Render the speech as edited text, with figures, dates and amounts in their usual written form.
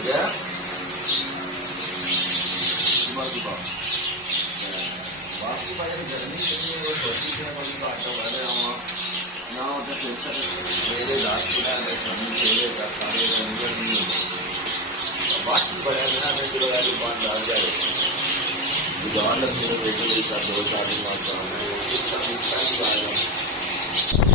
Ya, coba. Waktu banyak jernih ini berarti kita kalau ada nama nama udah filter मेरे दास बिना मैं मेरे का सारे रंग नहीं बात बड़ा बिना मैं जो वाली बात डाल जाए गुजार लगते हैं बेटे के साथ 2 4 दिन बाद आना है एक साथ आएगा